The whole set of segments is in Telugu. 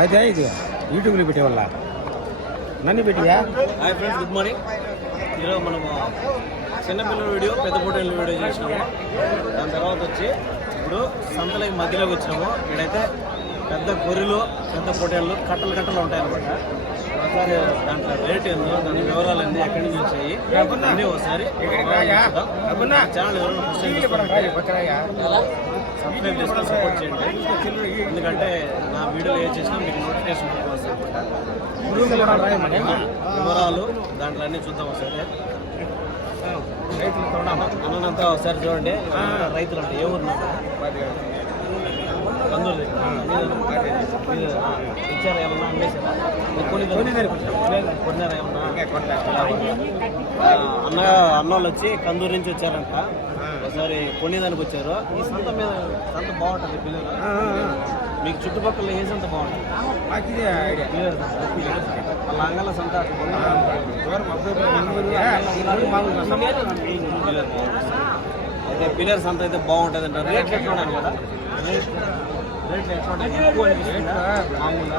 అదే ఇది యూట్యూబ్లో పెట్టేవాళ్ళ? నన్ను పెట్టియా హాయ్ ఫ్రెండ్స్ గుడ్ మార్నింగ్ ఈరోజు మనము చిన్నపిల్లల వీడియో పెద్ద ఫోటోలు వీడియో చేసినాము. దాని తర్వాత వచ్చి ఇప్పుడు సంతలకి మధ్యలోకి వచ్చినాము. ఇక్కడైతే పెద్ద గొర్రెలు పెద్ద పొట్టేళ్ళు కట్టలు కట్టలు ఉంటాయి అనమాట ఒకసారి దాంట్లో రేట్ ఏందో దాని వివరాలు అన్నీ ఎక్కడి నుంచి వచ్చాయి అన్నీ ఒకసారి ఛానల్ ఎవరైనా ఫస్ట్ టైం చూస్తున్నట్లయితే సబ్స్క్రైబ్ చేసుకొని సపోర్ట్ చేయండి. ఎందుకంటే నా వీడియోలు ఏం చేసినా మీకు నోటిఫికేషన్ వివరాలు దాంట్లో అన్ని చూద్దాం ఒకసారి. అన్నంతా ఒకసారి చూడండి. రైతులు అంటే ఏ ఊరు కందూరు ఇచ్చారా? ఏమన్నా అమ్మేసారా అన్న అన్నోళ్ళు వచ్చి కందూరు నుంచి వచ్చారంట. ఒకసారి కొనేదానికి వచ్చారు. ఈ సంత మీద సంత బాగుంటుంది పిల్లలు. మీకు చుట్టుపక్కల ఏ సంత బాగుంటుంది. వాళ్ళ అంగళ సంత. పిల్లర్ అయితే పిల్లర్ సంత అయితే బాగుంటుంది అంటారు రేట్లు ఎట్లా ఉన్నాయి కదా రేట్ రేట్లు ఎట్లా ఉంటాయి ఎక్కువ? మామూలుగా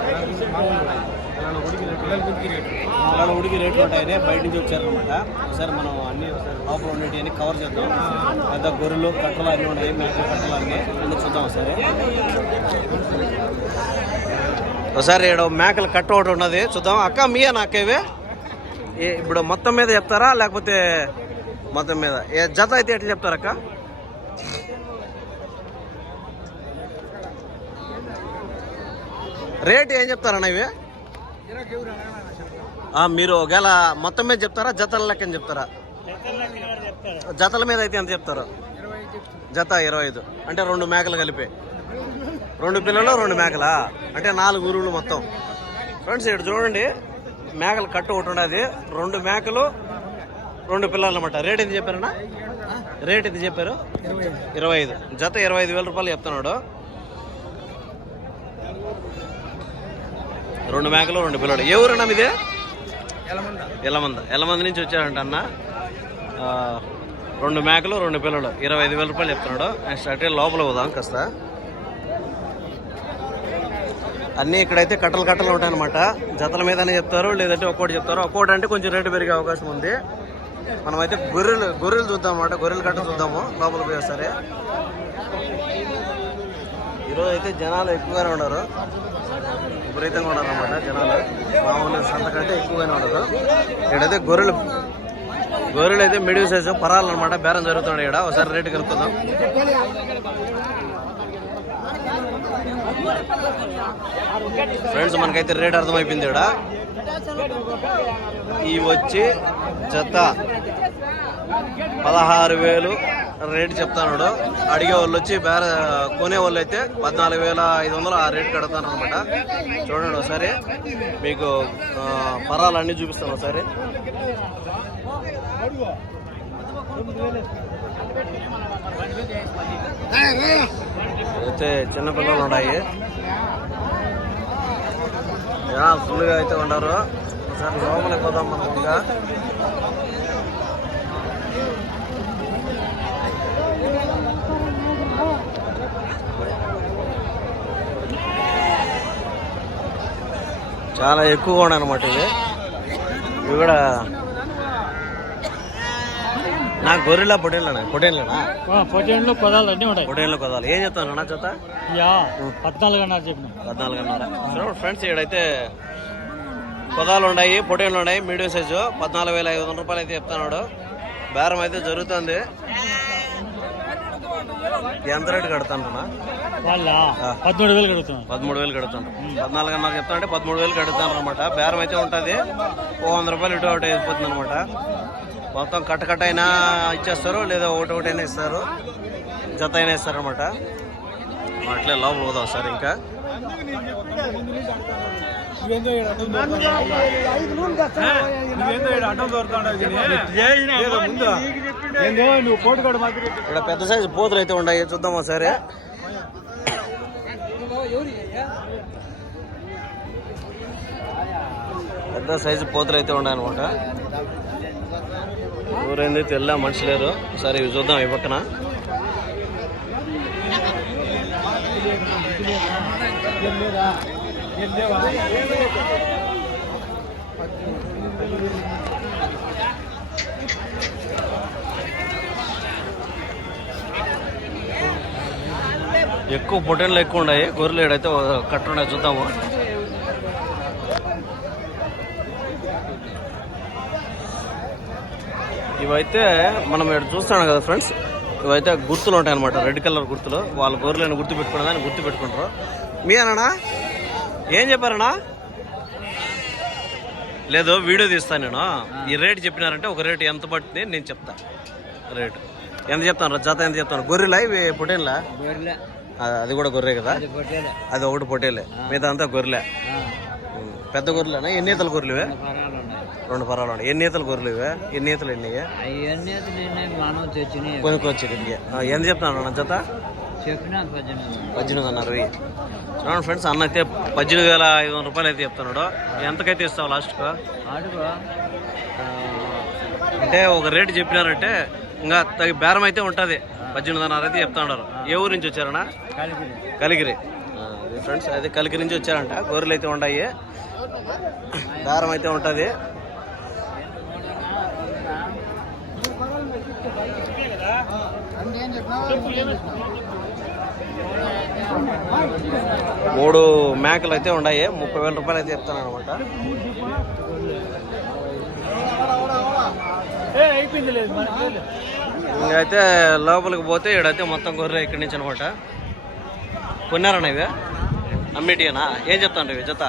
పిల్లల ఉడికి రేట్లు ఉంటాయని బయట నుంచి వచ్చారనమాట ఒకసారి మనం అన్ని లోపల ఉండేవి అన్ని కవర్ చేద్దాం. పెద్ద గొర్రెలు కట్టలు అన్నీ ఉన్నాయి మేకలు కట్టలు అన్నీ. అన్ని చూద్దాం ఒకసారి. ఒకసారి ఈడ మేకల కట్ట ఒకటి ఉన్నది. చూద్దాం. అక్క మీయా నాకేవే ఇప్పుడు మొత్తం మీద చెప్తారా? లేకపోతే మొత్తం మీద? ఏ జత అయితే ఎట్లా చెప్తారు అక్క? రేట్ ఏం చెప్తారన్న ఇవి? మీరు ఒకవేళ మొత్తం మీద చెప్తారా? జతల లెక్కని చెప్తారా? జతల మీద అయితే ఎంత చెప్తారు? జత ఇరవై ఐదు. అంటే రెండు మేకలు కలిపి. రెండు పిల్లలు రెండు మేకలా? అంటే నాలుగు ఊరులు మొత్తం. ఫ్రెండ్స్ ఇక్కడ చూడండి. మేకలు కట్టు ఒకటి ఉన్నది రెండు మేకలు రెండు పిల్లలు అనమాట రేట్ ఎంత చెప్పారన్నా? రేట్ ఎంత చెప్పారు? ఇరవై ఐదు. జత ఇరవై ఐదు వేల రూపాయలు చెప్తున్నాడు. రెండు మేకలు రెండు పిల్లలు. ఏ ఊరన్నా మీదే? ఎల్లమంద ఎల్లమంద నుంచి వచ్చారంట అన్న. రెండు మేకలు రెండు పిల్లలు. ఇరవై ఐదు వేల రూపాయలు చెప్తున్నాడు. నెక్స్ట్ అటే లోపల పోదాం కాస్త. అన్నీ ఇక్కడైతే కట్టలు కట్టలు ఉంటాయన్నమాట. జతల మీదనే చెప్తారు లేదంటే ఒక్కోటి చెప్తారు. ఒక్కోటి అంటే కొంచెం రేటు పెరిగే అవకాశం ఉంది. మనమైతే గొర్రెలు గొర్రెలు చూద్దాం అన్నమాట. గొర్రెలు కట్ట చూద్దాము లోపల పోయి సరే ఈరోజు అయితే జనాలు ఎక్కువగానే ఉన్నారు. విపరీతంగా ఉన్నారు అనమాట జనాలు మామూలు సంతకంటే ఎక్కువగానే ఉన్నారు ఇక్కడైతే గొర్రెలు గొర్రెలు అయితే మిడిల్ సైజు పరాలు అనమాట బేరం జరుగుతుంది ఇక్కడ. ఒకసారి రేటు కలుపుకుందాం ఫ్రెండ్స్ మనకైతే రేట్ అర్థమైపోయింది ఇక్కడ. ఇవి వచ్చి జత పదహారు వేలు రేట్ చెప్తాడు అడిగే వాళ్ళు వచ్చి బేర కొనే వాళ్ళు అయితే పద్నాలుగు వేల ఐదు వందలు ఆ రేట్ కడతాను అనమాట చూడండి ఒకసారి. మీకు ఆ, పరాలు అన్నీ చూపిస్తాను ఒకసారి. అయితే చిన్నపిల్లలు ఉన్నాయి. ఫుల్గా అయితే ఉన్నారు. ఒకసారి లోపలికి పోదాం మనం ఇంకా చాలా ఎక్కువగా ఉన్నాయి అనమాట ఇవి ఇవి కూడా నా గొర్రెల పొటేళ్ళనా పొటేళ్ళనా పొట్టేళ్ళు పదాలు అన్నీ ఉంటాయి. పొటేళ్ళ కొదాలు. ఏం చెప్తాను నా జత యా పద్నాలుగు అన్నారు చెప్పిన. పద్నాలుగున్నర ఫ్రెండ్స్ ఇక్కడైతే పొదాలు ఉన్నాయి పొటేళ్ళు ఉన్నాయి మీడియం సైజు. పద్నాలుగు వేల ఐదు వందల రూపాయలు అయితే చెప్తున్నాడు. బేరం అయితే జరుగుతుంది. ఎంత రేటు వాళ్ళ? పదమూడు వేలు కడుగుతున్నాం పదమూడు వేలు కడుతాను పద్నాలుగున్నర చెప్తా అంటే పదమూడు వేలు కడుతాను అనమాట బేరం అయితే ఉంటుంది. ఓ వంద రూపాయలు ఇటు ఒకటి అయిపోతుంది అనమాట మొత్తం కట్ట కట్ట అయినా ఇచ్చేస్తారు లేదా ఒకటి ఒకటి అయినా ఇస్తారు. జత అయినా ఇస్తారు అనమాట అట్లే లోపల పోదాం సార్ ఇంకా. ఇక్కడ పెద్ద సైజు పోతులు అయితే ఉన్నాయి. చూద్దాం ఒకసారి. పెద్ద సైజు పోతులు అయితే ఉన్నాయి అనమాట. ఊరైంది తెల్ల మనిషి లేరు. సరే ఇవి చూద్దాం ఈ పక్కన. ఎక్కువ పొటెన్లు ఎక్కువ ఉన్నాయి. గొర్రెలు ఏడైతే కట్టున్నాయి చూద్దాము. ఇవైతే మనం ఇక్కడ చూస్తున్నాం కదా ఫ్రెండ్స్ ఇవైతే గుర్తులు ఉంటాయి అనమాట రెడ్ కలర్ గుర్తులు. వాళ్ళ గొర్రెలను గుర్తు పెట్టుకున్నదాన్ని గుర్తు పెట్టుకుంటారు మీ అన్నా ఏం చెప్పారన్నా? లేదు వీడియో తీస్తాను నేను? ఈ రేట్ చెప్పినారంటే ఒక రేటు ఎంత పడుతుంది నేను చెప్తా. రేటు. ఎంత చెప్తాను జత ఎంత చెప్తాను? గొర్రెలా ఇవి పొటేన్లా అది కూడా గొర్రె కదా? అది ఒకటి పొట్టేలే. మిగతా అంతా గొర్రెలే. పెద్ద గొర్రెలేనా? ఎన్ని ఈతల గొర్రెలు ఇవే? రెండు పర్వాలు ఉన్నాయి. ఎన్ని ఈతల గొర్రెలు ఇవే? ఎన్ని ఈతలు ఎన్ని. ఆ, ఎంత చెప్తాను జత? పద్దెనిమిది అన్నారు చూడండి ఫ్రెండ్స్ అన్న అయితే పద్దెనిమిది వేల ఐదు వందల రూపాయలు అయితే చెప్తున్నాడు. ఎంతకైతే ఇస్తావు లాస్ట్కు? అంటే ఒక రేటు చెప్పినారంటే ఇంకా తగి బేరం అయితే ఉంటుంది. పద్దెనిమిదిన్నర అయితే చెప్తా ఉన్నారు ఏ ఊరు నుంచి వచ్చారన్నా? కలిగిరి. ఫ్రెండ్స్ అదే కలిగిరి నుంచి వచ్చారంట. గొర్రెలు అయితే ఉన్నాయి. బేరం అయితే ఉంటుంది. మూడు మేకలు అయితే ఉన్నాయి. ముప్పై వేల రూపాయలు అయితే చెప్తాను అనమాట. ఇంకైతే లోపలికి పోతే ఇక్కడైతే మొత్తం గొర్రె ఇక్కడి నుంచి అనమాట. కొన్నారన్న ఇవి? అమ్మేటియేనా? ఏం చెప్తాను ఇవి? జత?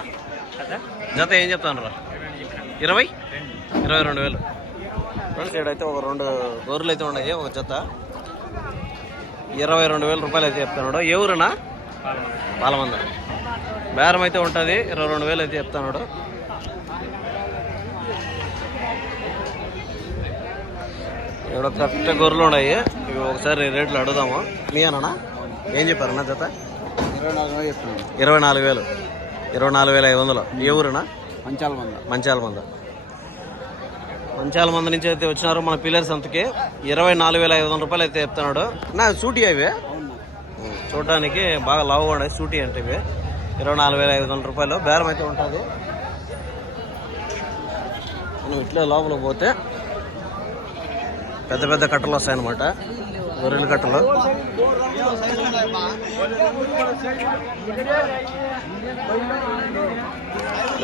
జత ఏం చెప్తాను రా ఇరవై? ఇరవై రెండు వేలు. ఫ్రెండ్స్ ఇక్కడైతే ఒక రెండు గొర్రెలు అయితే ఉన్నాయి ఒక జత. ఇరవై రెండు వేల రూపాయలు అయితే చెప్తున్నాడు ఏ ఊరనా? పాలమంద బేరం అయితే ఉంటుంది ఇరవై రెండు వేలు అయితే చెప్తున్నాడు ఇక్కడ కరెక్ట్ గొర్రెలు ఉన్నాయి. ఇవి ఒకసారి రేట్లు అడుగుదాము. మీ అన్న ఏం చెప్పారన్నా జత? ఇరవై నాలుగు వేలు ఇరవై నాలుగు వేలు. ఇరవై నాలుగు వేల ఐదు వందలు. ఏ ఊరునా? మంచాల మంద. మంచాల మంద. మంచాల మంద నుంచి అయితే వచ్చినారు మన పిల్లర్స్ అంతకి ఇరవై నాలుగు వేల ఐదు వందల రూపాయలు అయితే చెప్తున్నాడు. నా సూటి అవి? చూడడానికి బాగా లావు ఉన్నాయి సూటి అంటే ఇవి. ఇరవై నాలుగు వేల ఐదు వందల రూపాయలు. బేరం అయితే ఉంటుంది. మనం ఇట్లా లోపలికి పోతే పెద్ద పెద్ద కట్టలు వస్తాయన్నమాట. గొర్రెల కట్టలు.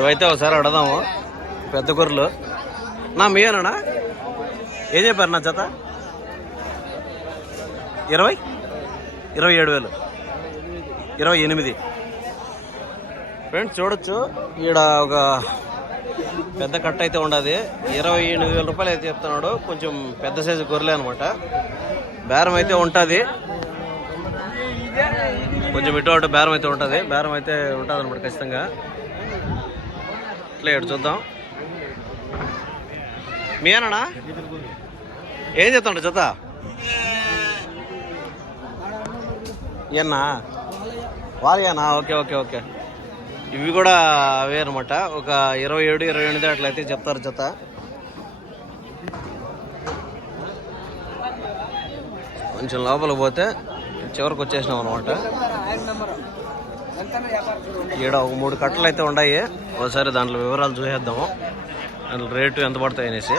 ఇవైతే ఒకసారి అడదాము. పెద్ద గొర్రెలు. నా మీయేనా ఏం చెప్పారు నా జత? ఇరవై? ఇరవై ఏడు వేలు. ఇరవై ఎనిమిది. ఫ్రెండ్స్ చూడొచ్చు. ఈడ ఒక పెద్ద కట్ట అయితే ఉండదు. ఇరవై ఎనిమిది వేల రూపాయలు అయితే చెప్తున్నాడు. కొంచెం పెద్ద సైజు గొర్రెలే అనమాట బేరం అయితే ఉంటుంది. కొంచెం ఇటు అటు బేరం అయితే ఉంటుంది. బేరం అయితే ఉంటుంది అనమాట ఖచ్చితంగా. ఇట్లా ఇటు చూద్దాం. మీ అన్నా ఏం చెప్తాడు చెత్త ఏనా వాలయ్యనా ఓకే ఓకే ఓకే. ఇవి కూడా అవే అనమాట ఒక ఇరవై ఏడు ఇరవై ఎనిమిది అట్లయితే చెప్తారు చెత్త కొంచెం లోపలికి పోతే చివరికి వచ్చేసినాం అనమాట ఈడ ఒక మూడు కట్టలు అయితే ఉన్నాయి ఒకసారి దాంట్లో వివరాలు చూసేద్దాము. రేటు ఎంత పడతాయి అనేసి.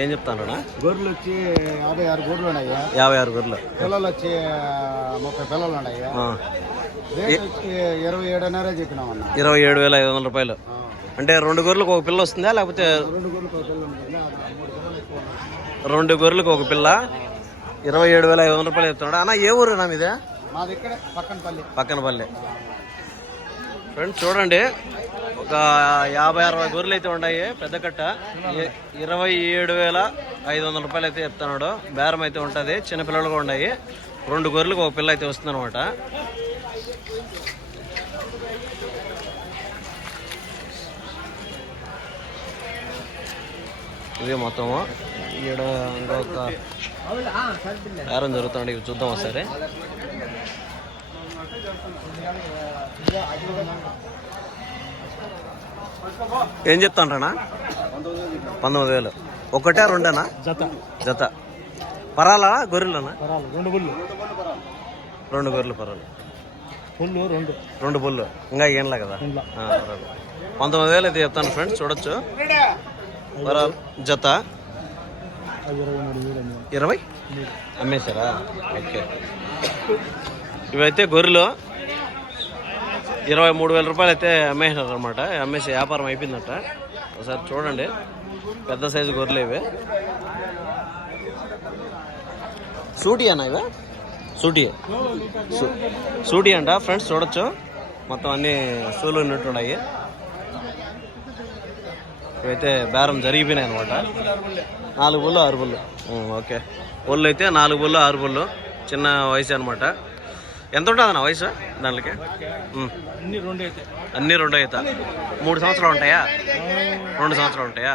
ఏం చెప్తానన్నా గొర్రెలు వచ్చి యాభై ఆరు గొర్రెలు ఉన్నాయి? యాభై ఆరు గొర్రెలు. పిల్లలు వచ్చి ముప్పై పిల్లలు ఉన్నాయి? ఇరవై ఏడున్నర చెప్పినాం అన్న. ఇరవై ఏడు వేల ఐదు వందల రూపాయలు. అంటే రెండు గొర్రెలకు ఒక పిల్ల వస్తుందా లేకపోతే రెండు గొర్రెలకు ఒక పిల్ల ఇరవై ఏడు వేల ఐదు వందల రూపాయలు చెప్తున్నాడు? అన్న ఏ ఊరు నా మీదే? పక్కన పల్లె. ఫ్రెండ్స్ చూడండి. ఒక యాభై అరవై గొర్రెలు అయితే ఉన్నాయి. పెద్ద కట్ట. ఇరవై ఏడు వేల ఐదు వందల రూపాయలు అయితే చెప్తున్నాడు. బేరం అయితే ఉంటుంది. చిన్నపిల్లలు కూడా ఉన్నాయి. రెండు గొర్రెలకు ఒక పిల్ల అయితే వస్తుంది అనమాట ఇది మొత్తము. ఈడ ఇంకొక బేరం జరుగుతుంది ఇవి చూద్దాం ఒకసారి. ఏం చెప్తాండ్రనా? పంతొమ్మిది వేలు. ఒకటే రెండేనా? జత. జత. పరాలా గొర్రెలనా? రెండు బుల్లు. రెండు గొర్రెలు పరాలు. పుల్లు రెండు. రెండు బుల్లు. ఇంకా ఏంలా కదా. పంతొమ్మిది వేలు అయితే చెప్తాను ఫ్రెండ్స్ చూడొచ్చు. పరాలు జత. ఇరవై అమ్మేశారా? ఓకే. ఇవైతే గొర్రెలు. ఇరవై మూడు వేల రూపాయలు అయితే అమ్మేసినారు అనమాట అమ్మేసి వ్యాపారం అయిపోయిందట. ఒకసారి చూడండి. పెద్ద సైజు గొర్రెలు ఇవి. సూటి అన్న ఇవే? సూటి. సూ- సూటి అంట. ఫ్రెండ్స్ చూడొచ్చు. మొత్తం అన్ని సూలు ఉన్నట్టున్నాయి ఇవైతే బేరం జరిగిపోయినాయి అనమాట నాలుగు బుల్లు ఆరు బుల్లు. ఓకే. బుల్లు అయితే నాలుగు బుల్లు ఆరు బుల్లు. చిన్న వయసు అనమాట ఎంత ఉంటుంది అన్న వయసు దానికి. అన్ని రెండు అయితే అన్నీ రెండు అవుతా మూడు సంవత్సరాలు ఉంటాయా? రెండు సంవత్సరాలు ఉంటాయా?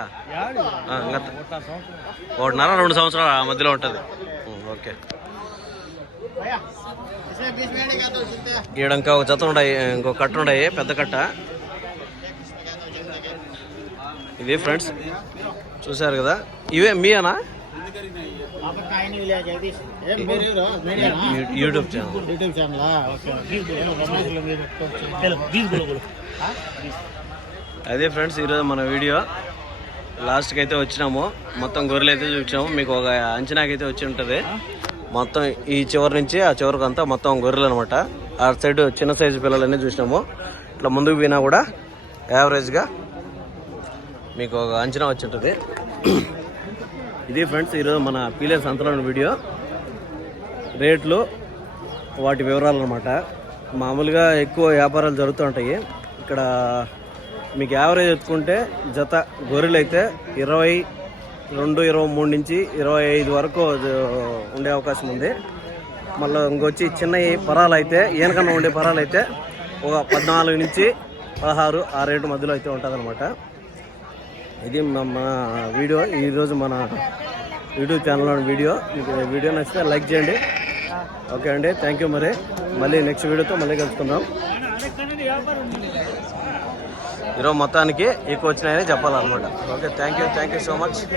ఒకటిన్నర రెండు సంవత్సరాలు ఆ మధ్యలో ఉంటుంది. ఓకే. ఈడ ఇంకా ఒక జత ఉన్నాయి ఇంకో కట్ట ఉన్నాయి పెద్ద కట్ట. ఇది ఫ్రెండ్స్ చూశారు కదా? ఇవే మీయేనా? You- YouTube channel. YouTube channel. Okay అదే ఫ్రెండ్స్ ఈరోజు మన వీడియో. లాస్ట్కి అయితే వచ్చినాము. మొత్తం గొర్రెలు అయితే చూపించాము. మీకు ఒక అంచనాకైతే వచ్చి ఉంటుంది. మొత్తం ఈ చివరి నుంచి ఆ చివరికి అంతా మొత్తం గొర్రెలు అనమాట. ఆ సైడ్ చిన్న సైజు పిల్లలన్నీ చూసినాము. ఇట్లా ముందుకు పోయినా కూడా యావరేజ్గా మీకు ఒక అంచనా వచ్చి ఉంటుంది. ఇది ఫ్రెండ్స్ ఈరోజు మన పీలే సంతలోని వీడియో. రేట్లు వాటి వివరాలు అనమాట మామూలుగా ఎక్కువ వ్యాపారాలు జరుగుతూ ఉంటాయి. ఇక్కడ మీకు యావరేజ్ ఎత్తుకుంటే జత గొర్రెలు అయితే ఇరవై రెండు ఇరవై మూడు నుంచి ఇరవై ఐదు వరకు ఉండే అవకాశం ఉంది. మళ్ళీ ఇంకొచ్చి చిన్న పరాలు అయితే ఏనకన్నా ఉండే పరాలు అయితే ఒక పద్నాలుగు నుంచి పదహారు ఆ రేటు మధ్యలో అయితే ఉంటుంది ఇది మా- మన వీడియో. ఈరోజు మన యూట్యూబ్ ఛానల్లో వీడియో. మీకు వీడియో నచ్చితే లైక్ చేయండి. ఓకే అండి. థ్యాంక్ యూ మరి. మళ్ళీ నెక్స్ట్ వీడియోతో మళ్ళీ కలుసుకుందాం. ఈరోజు మొత్తానికి ఎక్కువ వచ్చినాయని చెప్పాలన్నమాట. Okay thank you thank you so much